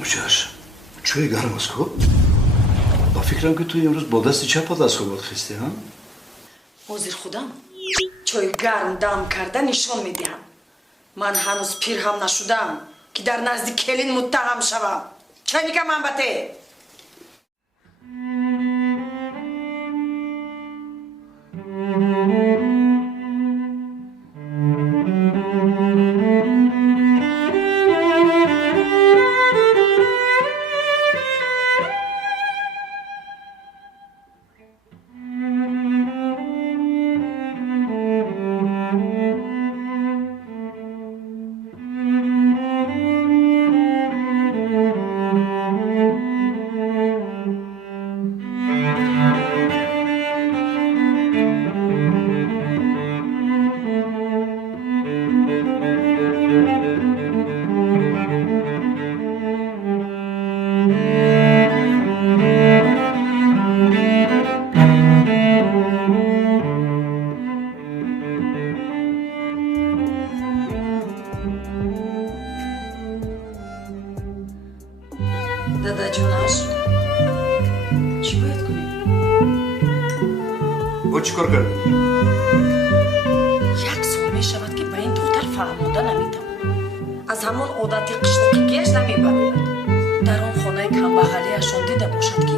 مجاش چوی گرم است کو؟ با فکرم که توی امروز با دست چپ دست خود خسته ها؟ حاضر خودم چای گرم دم کرده نشان میدهم من هنوز پیر هم نشدم که در نزد کلین متهم شوم چای میگم منبته دادا جوناش چی باید کنیم؟ با چی کار کردی؟ یک سال می شود که به این دختر فهمانده نمیتوانم از همان عادت قشنقیگیش نمیبراید در آن خانه کمبغلیشان دیده باشد